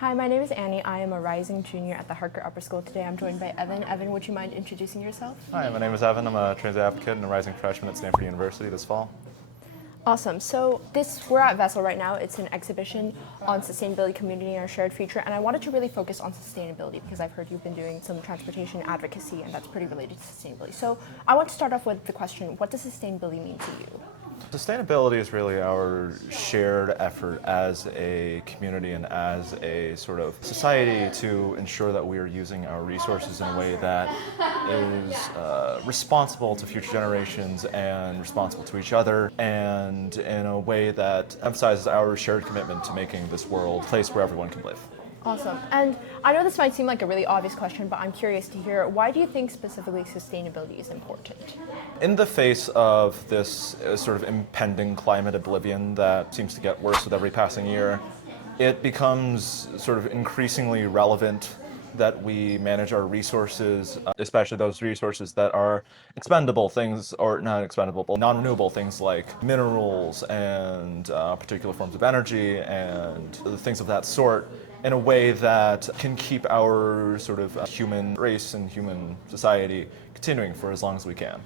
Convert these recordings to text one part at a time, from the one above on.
Hi, my name is Annie. I am a rising junior at the Harker Upper School. Today I'm joined by Evan. Evan, would you mind introducing yourself? Hi, my name is Evan. I'm a trans advocate and a rising freshman at Stanford University this fall. Awesome. So we're at Vessel right now. It's an exhibition on sustainability, community, and our shared future. And I wanted to really focus on sustainability because I've heard you've been doing some transportation advocacy, and that's pretty related to sustainability. So I want to start off with the question, what does sustainability mean to you? Sustainability is really our shared effort as a community and as a sort of society to ensure that we are using our resources in a way that is responsible to future generations and responsible to each other, and in a way that emphasizes our shared commitment to making this world a place where everyone can live. Awesome. And I know this might seem like a really obvious question, but I'm curious to hear, why do you think specifically sustainability is important? In the face of this sort of impending climate oblivion that seems to get worse with every passing year, it becomes sort of increasingly relevant that we manage our resources, especially those resources that are expendable things, or not expendable, but non-renewable things like minerals and particular forms of energy and things of that sort, in a way that can keep our sort of human race and human society continuing for as long as we can.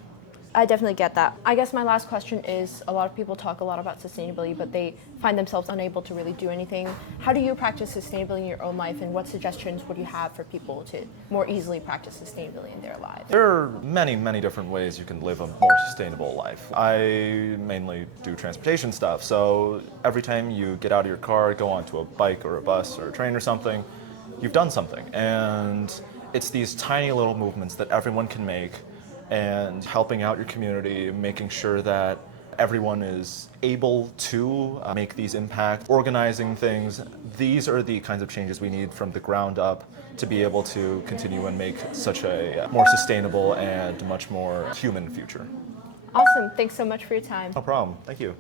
I definitely get that. I guess my last question is, a lot of people talk a lot about sustainability, but they find themselves unable to really do anything. How do you practice sustainability in your own life, and what suggestions would you have for people to more easily practice sustainability in their lives? There are many, many different ways you can live a more sustainable life. I mainly do transportation stuff, so every time you get out of your car, go onto a bike or a bus or a train or something, you've done something. And it's these tiny little movements that everyone can make, and helping out your community, making sure that everyone is able to make these impacts, organizing things. These are the kinds of changes we need from the ground up to be able to continue and make such a more sustainable and much more human future. Awesome. Thanks so much for your time. No problem. Thank you.